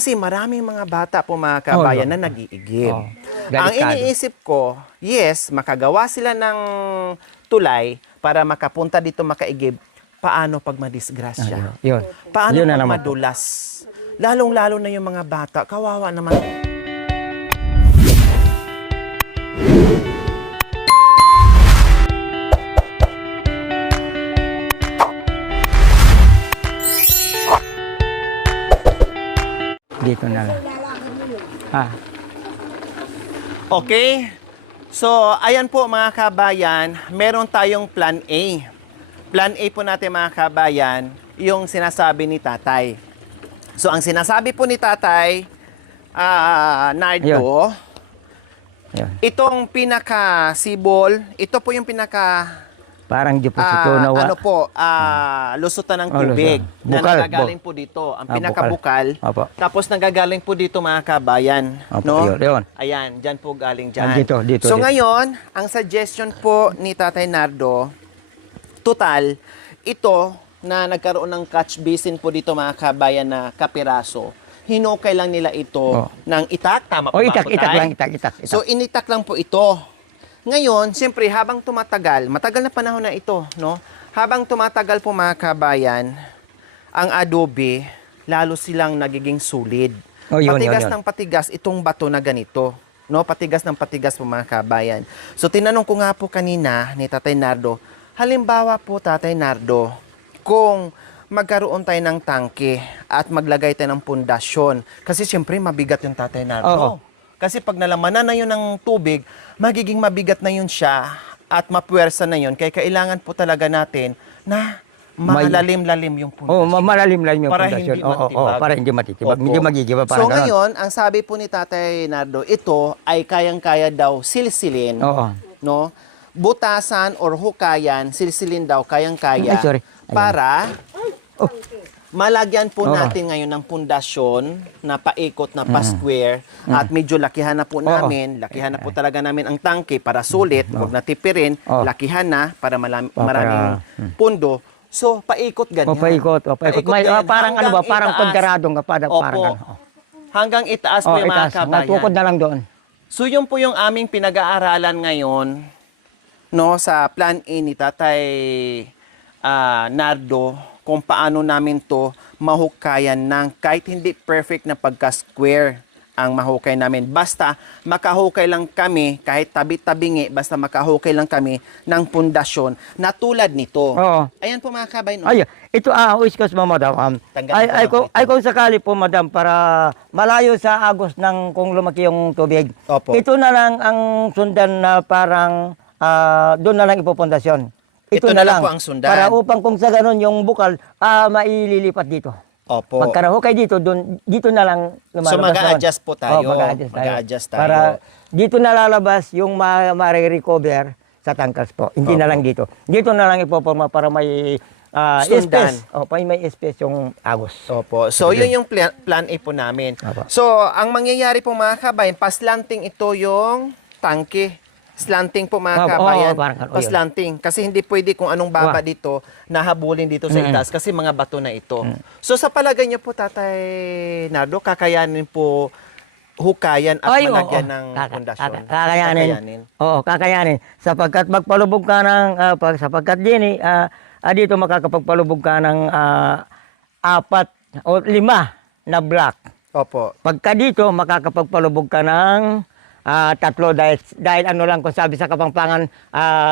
Kasi maraming mga bata po mga kabayan na nag-iigib. Ang iniisip ko, yes, makagawa sila ng tulay para makapunta dito makaigib. Paano pag madisgrasya? Yun. Paano Yun na pag naman po. madulas? Lalong-lalo na yung mga bata, kawawa naman. Dito na lang. Okay? So, ayan po mga kabayan, meron tayong plan A. Plan A po natin mga kabayan, yung sinasabi ni tatay. So, ang sinasabi po ni tatay, Nardo, Yun. itong pinaka-sibol, ito po yung pinaka... Parang deposito na ano po, lusutan ng tubig na Bukal, nagagaling po dito. Ang bukal. pinakabukal. Opo. Tapos nagagaling po dito mga kabayan. Opo, No? yun. Ayan, dyan po galing dyan. Dito. So ngayon, ang suggestion po ni Tatay Nardo, total, ito na nagkaroon ng catch basin po dito mga kabayan na kapiraso, hinukay lang nila ito ng itak. Tama po ba Itak, po, itak Tay? lang, itak. So initak lang po ito. Ngayon, siyempre, habang tumatagal, matagal na panahon na ito, no? Habang tumatagal po mga kabayan, ang adobe, lalo silang nagiging solid. Patigas ng patigas itong bato na ganito. No? Patigas ng patigas po mga kabayan. So, tinanong ko nga po kanina ni Tatay Nardo, halimbawa po Tatay Nardo, kung magkaroon tayo ng tangke at maglagay tayo ng pundasyon, kasi siyempre mabigat yung Tatay Nardo. Kasi pag nalamanan na yun ng tubig, magiging mabigat na yun siya at mapuwersa na yun. Kaya kailangan po talaga natin na malalim-lalim yung pundasyon. Malalim-lalim yung Para pundasyon. hindi matibag. Para hindi matitibag. Opo. Hindi magigiba. So ngayon, ang sabi po ni Tatay Nardo, ito ay kayang-kaya daw silsilin. No? Butasan or hukayan, silsilin daw kayang-kaya. Para malagyan po natin ngayon ng pundasyon na paikot na pa-square at medyo lakihan na po namin, lakihan na po talaga namin ang tangke para sulit, huwag na tipirin, lakihan na para maraming pundo. So, paikot ganyan. Paikot. Parang ano ba, parang pagkaradong ka, parang hanggang itaas po yung mga kabayan. Tukod na lang doon. So, yun po yung aming pinag-aaralan ngayon, no, sa plan A ni Tatay Nardo, kung paano namin to mahukayan ng kahit hindi perfect na pagka-square ang mahukay namin. Basta makahukay lang kami, kahit tabi-tabingi, basta makahukay lang kami ng pundasyon na tulad nito. Ayan po mga kabayan. Ay, ito uiskas mo, madam. Ay kung sakali po, madam, para malayo sa agos ng kung lumaki yung tubig. Opo. Ito na lang ang sundan na parang doon na lang ipopundasyon. Ito na lang po ang sundan. Para upang kung sa ganun yung bukal, maililipat dito. Opo. Pagkarahukay dito, dito na lang lumalabas. So mag-a-adjust po tayo. Mag-a-adjust tayo. Para dito na lalabas yung ma-recover sa tangkas po. Hindi na lang dito. Dito na lang ipoporma para may space. May space yung agos. Opo. So yun yung plan A po namin. So ang mangyayari po mga kabayan, paslanting ito yung tangke. Slanting po mga kabayan. Paslanting. Kasi hindi pwede kung anong baba dito, nahabulin dito sa itaas kasi mga bato na ito. So sa palagay niyo po, Tatay Nardo, kakayanin po hukayan at malagyan ng pundasyon? Kakayanin. Kakayanin. Sapagkat magpalubog ka ng, sapagkat din, dito makakapagpalubog ka ng 4 o 5 na block. Opo. Pagka dito, makakapagpalubog ka ng 3 dahil ano lang kung sabi sa Kapampangan,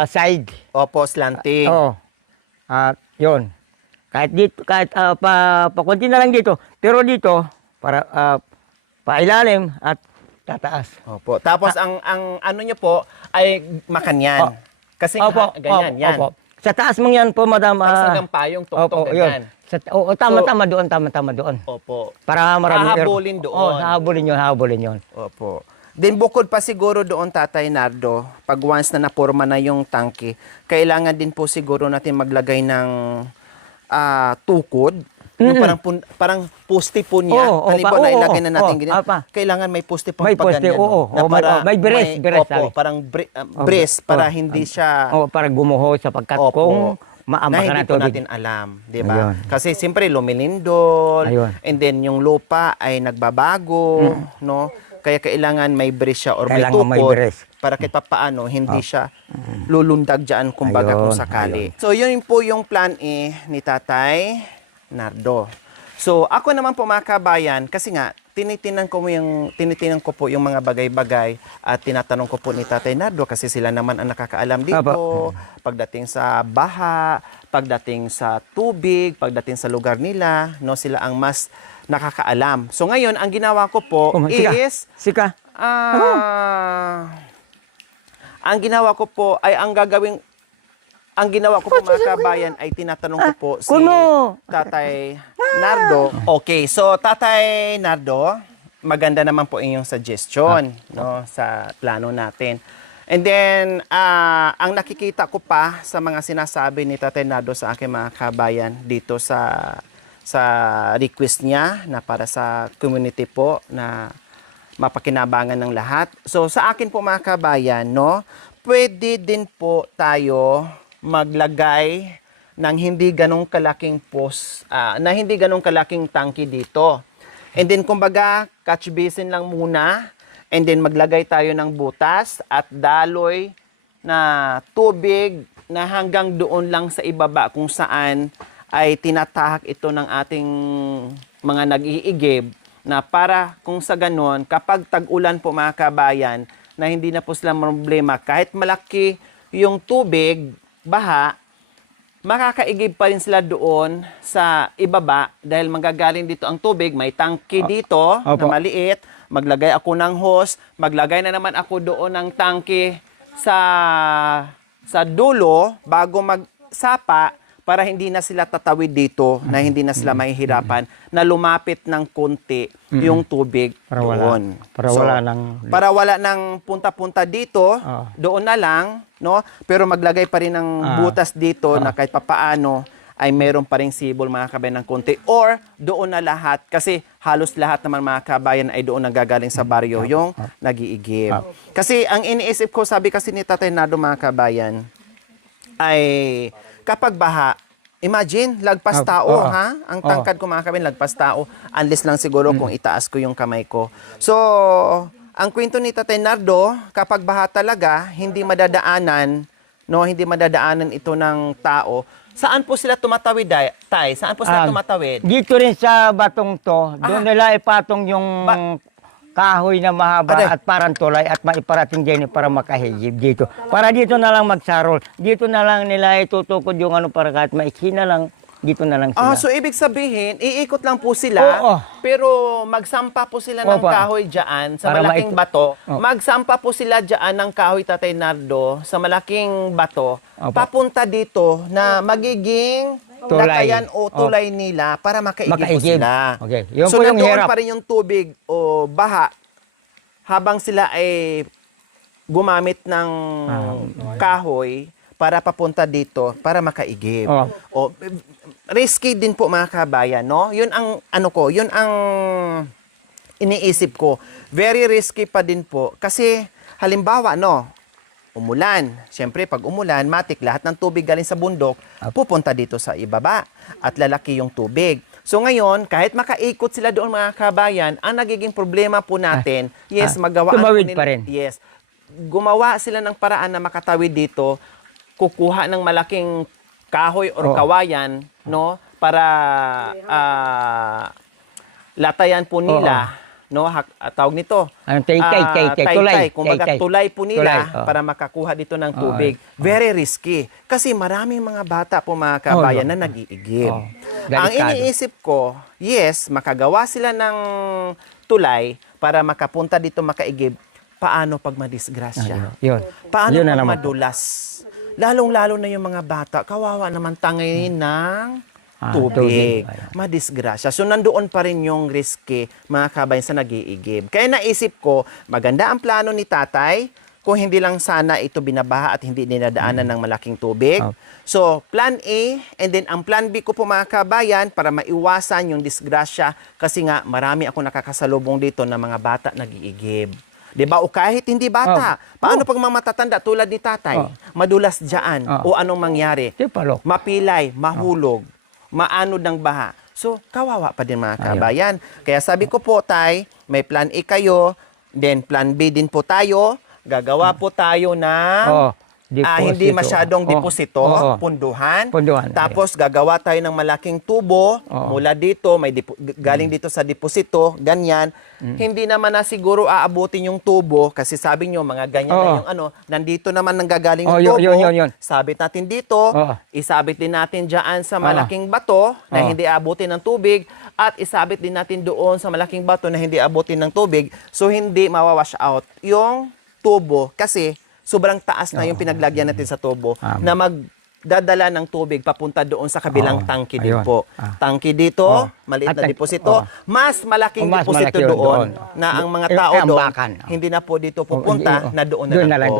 side. Opo, slanting. Yun. Kahit dito, kahit pakunti na lang dito. Pero dito, para pailalim at tataas. Opo. Tapos ang ano nyo po ay makanyan. Kasi ganyan, yan. Sa taas mong yan po, madam. Tapos hanggang payong tungtong ganyan. Tama doon. Opo. Para marami. Hahabulin doon. Hahabulin yun. Opo. Then bukod pa siguro doon, Tatay Nardo, pag once na napurma na yung tangke, kailangan din po siguro natin maglagay ng tukod. Yung parang poste po niya. Halimbawa na ilagay na natin ganyan. Kailangan may poste po may poste, may brace. Parang brace para hindi siya... para gumuho sapagkat kung maambak na ka hindi ng po tubig. natin alam, di ba? Ayun. Kasi siyempre lumilindol, Ayun. and then yung lupa ay nagbabago, no? Kaya kailangan may brace siya or may Kailangan may tukod brace. para kahit papaano hindi siya lulundag dyan kumbaga kung Ayun, sakali. So yun po yung plan A ni Tatay Nardo. So ako naman po mga kabayan, kasi nga tinitinan ko po yung mga bagay-bagay at tinatanong ko po ni Tatay Nardo kasi sila naman ang nakakaalam dito pagdating sa baha, pagdating sa tubig, pagdating sa lugar nila, no, sila ang mas nakakaalam. So ngayon ang ginawa ko po is Sika. ang ginawa ko po ay ang ginawa ko po mga kabayan ay tinatanong ko po si Tatay Nardo. Okay, so Tatay Nardo, maganda naman po inyong suggestion no, sa plano natin. And then, ang nakikita ko pa sa mga sinasabi ni Tatay Nardo sa aking mga kabayan dito sa request niya na para sa community po na mapakinabangan ng lahat. So sa akin po mga kabayan, no, pwede din po tayo maglagay ng hindi ganong kalaking na hindi ganong kalaking tangke dito. And then kumbaga, catch basin lang muna, and then maglagay tayo ng butas at daloy na tubig na hanggang doon lang sa ibaba kung saan ay tinatahak ito ng ating mga nag-iigib na para kung sa ganon, kapag tag-ulan po mga kabayan, na hindi na po sila problema, kahit malaki yung tubig, baha, makakaigib pa rin sila doon sa ibaba dahil manggagaling dito ang tubig, may tangke dito na maliit, maglagay ako ng hose, maglagay na naman ako doon ng tangke sa dulo bago magsapa para hindi na sila tatawid dito, na hindi na sila mahihirapan, na lumapit ng konti yung tubig doon. Para wala ng punta-punta dito, doon na lang, no? Pero maglagay pa rin ng butas dito na kahit papaano ay meron pa rin sibol mga kabayan ng konti. Or doon na lahat, kasi halos lahat naman mga kabayan ay doon nagagaling sa baryo yung nag-iigib. Kasi ang iniisip ko, sabi kasi ni Tatay Nardo mga kabayan, ay kapag baha, imagine, lagpas tao, ha? Ang tangkad ko mga kabayan, lagpas tao. Unless lang siguro kung itaas ko yung kamay ko. So, ang kwento ni Tatay Nardo, kapag baha talaga, hindi madadaanan, no? Hindi madadaanan ito ng tao. Saan po sila tumatawid, Tay? Saan po sila tumatawid? Dito rin sa batong to, doon nila ipatong yung kahoy na mahaba at parang tulay at maiparating din para makahigib dito. Para dito na lang magsarol. Dito na lang nila itutukod yung ano para kahit maiksi na lang, dito na lang sila. So ibig sabihin, iikot lang po sila, pero magsampa po sila ng kahoy dyan sa Para malaking bato. Magsampa po sila dyan ng kahoy, Tatay Nardo, sa malaking bato, papunta dito na magiging latayan o tulay nila para makaigib po sila. Okay. Yun So po yung nandoon hirap. pa rin yung tubig o baha habang sila ay gumamit ng kahoy para papunta dito para makaigib. O, risky din po mga kabayan, no? Yun ang yun ang iniisip ko. Very risky pa din po kasi halimbawa, no, umulan. Siyempre, pag umulan, matik, lahat ng tubig galing sa bundok, pupunta dito sa ibaba at lalaki yung tubig. So ngayon, kahit makaikot sila doon mga kabayan, ang nagiging problema po natin, tumawid pa rin. Yes, gumawa sila ng paraan na makatawid dito, kukuha ng malaking kahoy or kawayan, no, para latayan po nila. No, tawag nito. Tulay. Kumbaga tulay po nila para makakuha dito ng tubig. Very risky. Kasi maraming mga bata po mga kabayan na nag-iigib. Ang iniisip ko, yes, makagawa sila ng tulay para makapunta dito makaigib. Paano pag madisgrasya? Paano pag madulas? Lalong-lalo na yung mga bata, kawawa naman tangayin ng tubig. Madisgrasya. So, nandoon pa rin yung risky, mga kabayan, sa nag-iigib. Kaya naisip ko, maganda ang plano ni Tatay, kung hindi lang sana ito binabaha at hindi dinadaanan ng malaking tubig. So, plan A, and then ang plan B ko po mga kabayan, para maiwasan yung disgrasya, kasi nga marami ako nakakasalubong dito na mga bata nag-iigib. 'Di ba? O kahit hindi bata. Paano pag mga matatanda tulad ni tatay? Madulas diyan o anong mangyari? Tipalo. Mapilay, mahulog, maanod ng baha. So, kawawa pa din mga kabayan. Kaya sabi ko po, tay, may plan A kayo, then plan B din po tayo. Gagawa po tayo ng hindi masyadong deposito, punduhan. Tapos gagawa tayo ng malaking tubo mula dito, galing dito sa deposito, ganyan. Hindi naman na siguro aabutin yung tubo kasi sabi nyo mga ganyan na yung ano, nandito naman nanggagaling yung tubo. Sabit natin dito, isabit din natin diyan sa malaking bato na hindi aabutin ng tubig at isabit din natin doon sa malaking bato na hindi aabutin ng tubig. So hindi mawawash out yung tubo kasi sobrang taas na yung pinaglagyan natin sa tubo na magdadala ng tubig papunta doon sa kabilang tangke din po. Tangke dito, maliit na deposito, mas malaking deposito doon na ang mga tao doon hindi na po dito pupunta, na doon na lang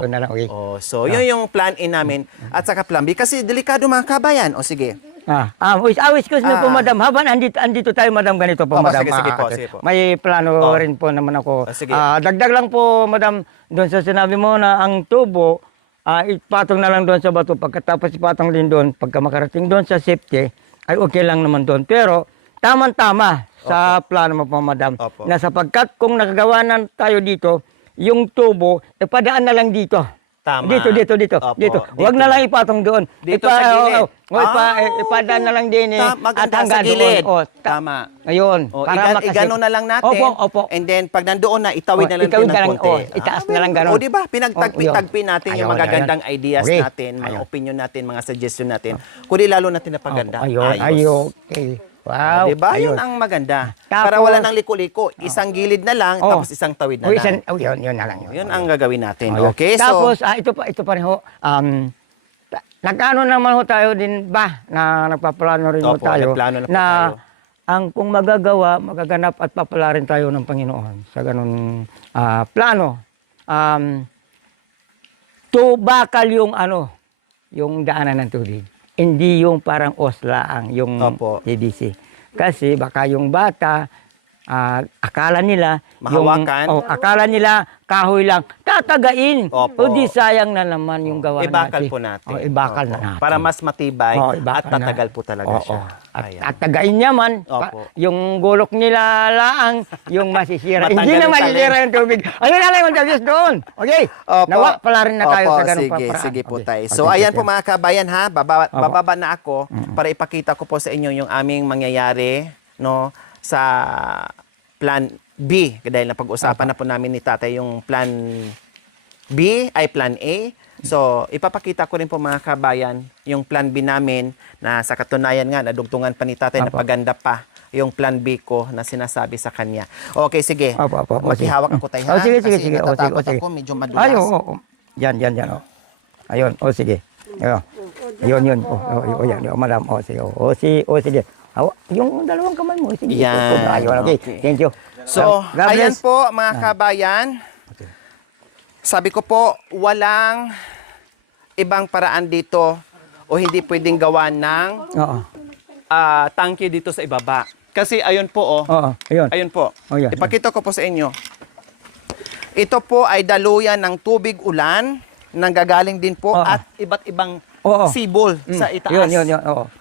po. So, yun yung plan A namin at saka plan B. Kasi delikado mga kabayan. O sige. Excuse me po, madam. Habang andito tayo, madam, ganito po, madam. Sige po. May plano rin po naman ako. Dagdag lang po, madam, doon sa sinabi mo na ang tubo, ipatong na lang doon sa bato. Pagkatapos ipatong din doon, pagka makarating doon sa safety, ay okay lang naman doon. Pero, tamang-tama sa plano mo po, madam. Na sapagkat kung nakagawa na tayo dito, yung tubo, ipadaan na lang dito. Tama. Dito. Huwag na lang ipatong doon. Dito sa gilid. Ipadaan na lang din at hanggang doon. Tama. Ayun. Para Igano na lang natin. Opo. And then, pag nandoon na, itawid na lang natin ng konti. Itaas na lang gano'n. O, di ba? Pinagtagpi natin yung magagandang ideas natin, mga opinion natin, mga suggestion natin. Kundi lalo natin napaganda. Ayun. Okay. Wow. Diba? Yun ang maganda. Para wala nang liko-liko. Isang gilid na lang, tapos isang tawid na lang. Yun na lang. Yun ang gagawin natin. Okay? Tapos, ito pa rin ho. Nagkano naman ho tayo din ba na nagpaplano rin ho tayo na ang kung magaganap at papala rin tayo ng Panginoon sa ganun plano. Bakal yung daanan ng tubig. Hindi yung parang oslaang, yung TDC. Kasi baka yung bata, akala nila, akala nila kahoy lang, tatagain. O di sayang na naman yung gawa ibakal natin. Po natin. Ibakal na natin. Para mas matibay at tatagal po talaga siya. At tagain niya man, yung gulok nila laang, yung masisira. Hindi na masisira yung tubig. Ayun na lang yung Diyos doon. Okay, nawa pala rin na tayo sa ganung paparaan. Sige po tayo. So ayan po mga kabayan ha, bababa na ako para ipakita ko po sa inyo yung aming mangyayari sa plan B. Dahil napag-usapan na po namin ni tatay yung plan B ay plan A. So, ipapakita ko rin po mga kabayan yung plan B namin na sa katunayan nga, nadugtungan pa ni tatay na paganda pa yung plan B ko na sinasabi sa kanya. Okay, sige. Maghihawak ako tayo ha. Sige. Kasi natatakot ako, medyo madulas. Ay, Yan. Ayun, sige. Ayun. Yan, madam. Sige. Yung dalawang kamay mo. Sige. Yan. Ayun, okay. Thank you. So, ayan po mga kabayan. Sabi ko po, walang ibang paraan dito o hindi pwedeng gawa ng tangke dito sa ibaba. Kasi ayun po, ayun po. Ipakita ko po sa inyo. Ito po ay daluyan ng tubig ulan, nanggagaling din po at iba't ibang sibol sa itaas. Yun.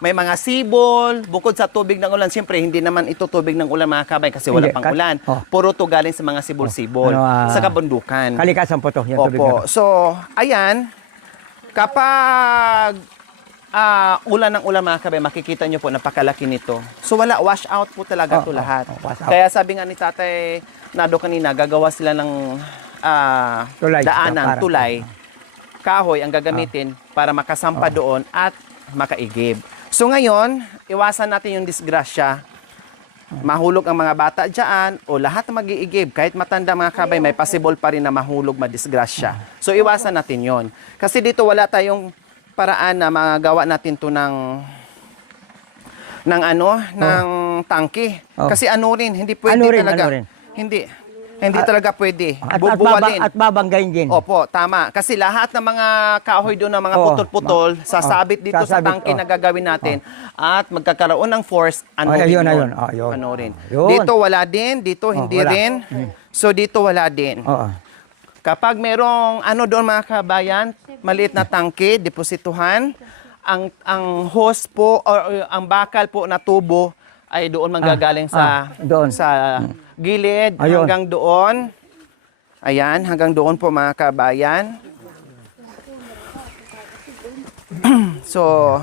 May mga sibol, bukod sa tubig ng ulan. Siyempre, hindi naman ito tubig ng ulan mga kabay kasi wala pang ulan. Puro to galing sa mga sibol-sibol sa kabundukan. Kalikasan po to. Yung tubig na to. So, ayan, kapag ulan ng ulan mga kabay, makikita nyo po, napakalaki nito. So, wala, wash out po talaga to lahat. Kaya sabi nga ni tatay Nado kanina, gagawa sila ng daanan, tulay. Kahoy ang gagamitin para makasampa doon at makaigib. So ngayon, iwasan natin yung disgrasya. Mahulog ang mga bata dyan o lahat na mag-iigib. Kahit matanda mga kabay, may possible pa rin na mahulog, madisgrasya. So iwasan natin yon. Kasi dito wala tayong paraan na magawa natin to ng tangke. Kasi hindi pwede talaga. Hindi talaga pwede. Bubuwalin. At babanggain din. Opo, tama. Kasi lahat ng mga kahoy doon, ng mga putol-putol, sasabit dito sa tangke na gagawin natin at magkakaroon ng force, rin. Dito wala din, dito hindi rin. So dito wala din. Kapag merong ano doon mga kabayan, maliit na tangke, deposituhan, ang hose po or ang bakal po na tubo ay doon manggagaling doon. sa gilid Ayun. hanggang doon. Ayan, hanggang doon po mga kabayan. So,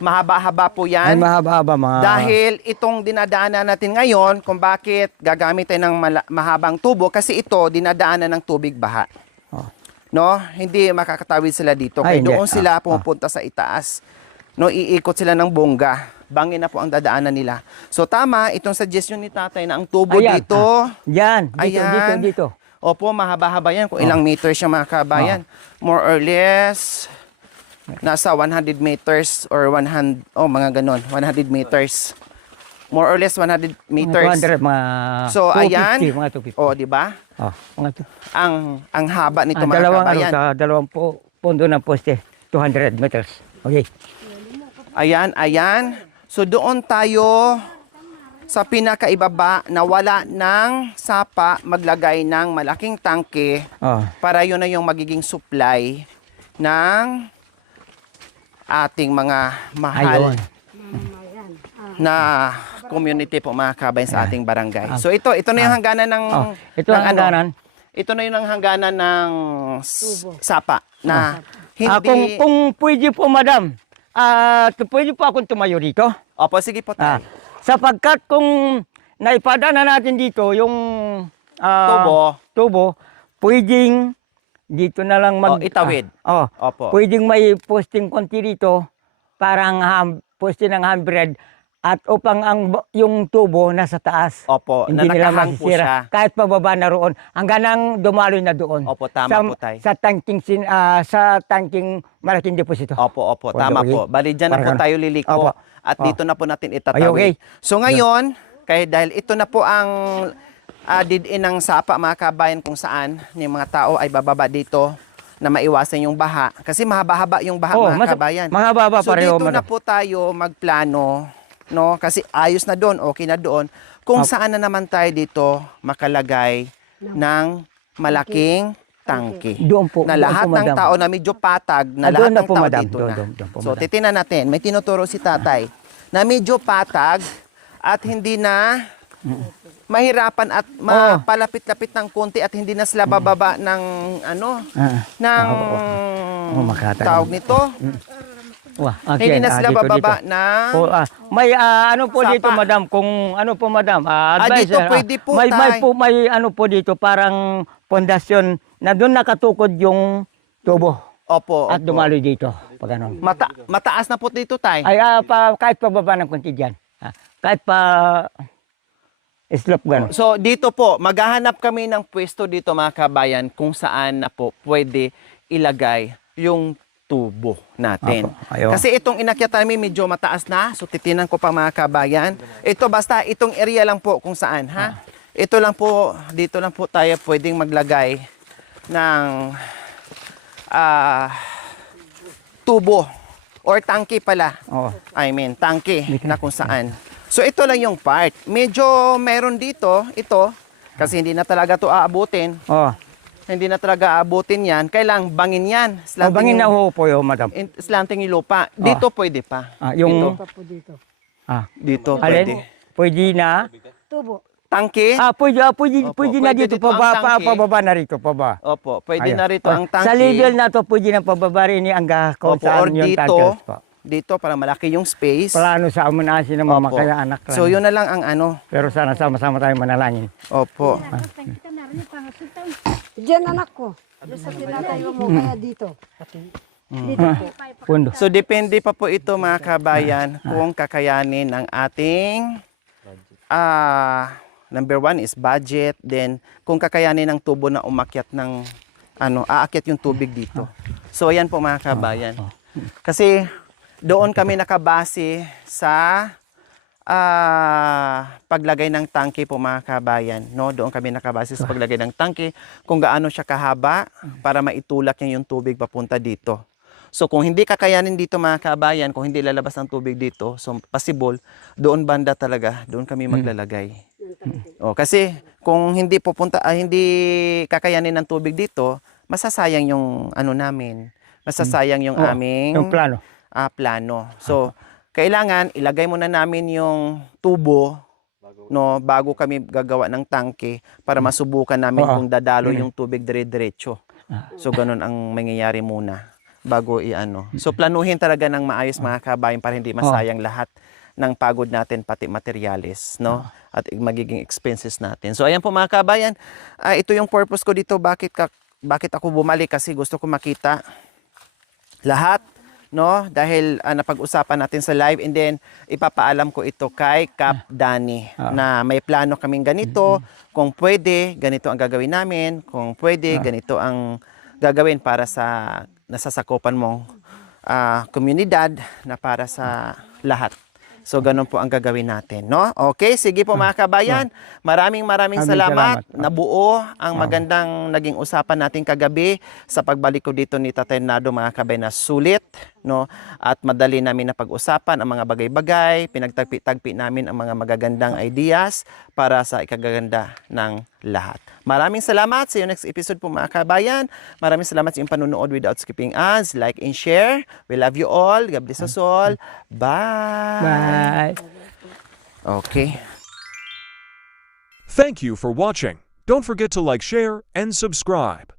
mahaba-haba po Ay, yan. mahaba-haba mga... Dahil itong dinadaanan natin ngayon, kung bakit gagamit tayo ng mahabang tubo, kasi ito dinadaanan ng tubig baha. Oh. No? Hindi makakatawid sila dito. Kaya Ay, hindi. doon sila pumupunta sa itaas. No, iikot sila ng bongga. Bangin na po ang dadaanan nila. So tama, itong suggestion ni tatay na ang tubo Ayan, dito. Yan, dito, Ayan. dito. Opo, mahaba-haba yan. Kung ilang meters siya mga kabayan. More or less, nasa 100 meters or 100, mga ganon, 100 meters. More or less 100 meters. 200, mga So, 250, ayan. mga 250. O, di ba? Mga Ang haba nito mga dalawang, kabayan. sa dalawang pundo ng poste, 200 meters. Okay. Ayan. So, doon tayo sa pinakaibaba na wala ng sapa, maglagay ng malaking tangke Oh. para yun na yung magiging supply ng ating mga mahal Ayun. na community po mga kabayan sa ating barangay. So ito na yung hangganan ng Ito ang hangganan. Ito na yung hangganan ng sapa na hindi Kung pwede po, madam, pwede po akong tumayo dito. Opo, sige po tayo. Sapagkat kung naipadana natin dito yung tubo, pwedeng dito na lang itawid. Opo. Pwedeng may posting konti dito, parang posting ng handbread, at upang yung tubo nasa taas. Opo, Hindi na nila nakahang po masisira. siya. Kahit pababa na roon, hanggang nang dumaloy na doon. Opo, tama po tayo. Sa tangking malaking deposito. Opo, tama Okay. po. Bali, dyan na po tayo liliko. Opo. At dito na po natin Ay, itatawid. okay. So ngayon, dahil ito na po ang didin ng sapa mga kabayan kung saan yung mga tao ay bababa dito na maiwasan yung baha. Kasi mahaba-haba yung baha mga kabayan. Mahaba-haba So pareho, dito na madam. po tayo magplano, no? Kasi ayos na doon, okay na doon. Kung saan na naman tayo dito makalagay ng malaking tangke. Doon po. Na doon lahat po, ng madam. tao na medyo patag, na Doon lahat na ng po, tao madam. dito Doon, na. doon po, So madam. titingnan natin, may tinuturo si tatay na medyo patag at hindi na mahirapan at mapalapit-lapit ng konti at hindi na sila bababa ng tawag nito. Hindi na sila bababa ng May ano po Sapa. dito, madam, kung ano po, madam, dito advisor, pwede po, may tay. ano po dito, parang pundasyon na doon nakatukod yung tubo Opo. at dumaloy dito. Pag ano. Mataas na po dito, tay. Ay, kahit pa baba ng konti dyan. Kahit pa slope gano'n. So dito po, maghahanap kami ng pwesto dito mga kabayan kung saan na po pwede ilagay yung tubo natin. Apo, ayun. Kasi itong inakyat namin medyo mataas na, so titinan ko pa mga kabayan. Ito basta itong area lang po kung saan, ha? Ito lang po, dito lang po tayo pwedeng maglagay ng tubo or tangke pala. Oo. I mean, tangke na kung saan. So ito lang yung part. Medyo meron dito, ito, kasi hindi na talaga to aabutin. Oh. Hindi na talaga aabutin yan. Kailang bangin yan. Bangin na ho po yun, madam. Slanting yung lupa. Dito pwede pa. Yung... Dito, Ah, dito alin? pwede. Pwede na? Tangke? Pwede Opo, na pwede dito, dito ang tangke. pababa na rito, pababa. Opo, pwede Ayun. na rito ang tangke. Sa level na to, pwede na pababa rin hanggang kung Opo, or saan yung dito, tankers po. dito para malaki yung space. Plano sa amunasin ng mga Opo. kaya anak lang. So yun na lang ang ano. Pero sana sama-sama tayo manalangin. Opo. Diyan anak ko. Diyan sa tinatayo mo kaya dito. Dito po. Pundo. So depende pa po ito mga kabayan kung kakayanin ng ating number one is budget, then kung kakayanin ng tubo na umakyat ng aakyat yung tubig dito. So ayan po mga kabayan. Kasi doon kami nakabase sa paglagay ng tangke po mga kabayan, no? Doon kami nakabase sa paglagay ng tangke kung gaano siya kahaba para maitulak niya yung tubig papunta dito. So kung hindi kakayanin dito mga kabayan, kung hindi lalabas ang tubig dito, so possible doon banda talaga, doon kami maglalagay. Kasi kung hindi kakayanin ng tubig dito, masasayang yung ano namin, masasayang yung Oo, aming yung plano. plano. So, kailangan ilagay muna namin yung tubo no bago kami gagawa ng tangke para masubukan namin Oo. kung dadalo yung tubig dire-diretso. So, ganun ang mangyayari muna bago i-ano. So, planuhin talaga ng maayos mga kabayan para hindi masayang lahat ng pagod natin pati materyales, no? At magiging expenses natin. So, ayan po mga kabayan, ito yung purpose ko dito, bakit ako bumalik kasi gusto ko makita lahat, no? Dahil napag-usapan natin sa live and then ipapaalam ko ito kay Kap Danny na may plano kaming ganito, kung pwede, ganito ang gagawin namin, kung pwede, ganito ang gagawin para sa nasasakupan mong komunidad na para sa lahat. So, ganun po ang gagawin natin, no? Okay, sige po mga kabayan. Maraming salamat. Nabuo ang magandang naging usapan natin kagabi sa pagbalik ko dito ni Tatay Nado, mga kabayan, na sulit, no? At madali namin na pag-usapan ang mga bagay-bagay, pinagtagpi-tagpi namin ang mga magagandang ideas para sa ikagaganda ng lahat. Maraming salamat. See you next episode po mga kabayan. Maraming salamat sa inyong panunood without skipping ads. Like and share. We love you all. God bless us all. Bye. Bye. Okay. Thank you for watching. Don't forget to like, share, and subscribe.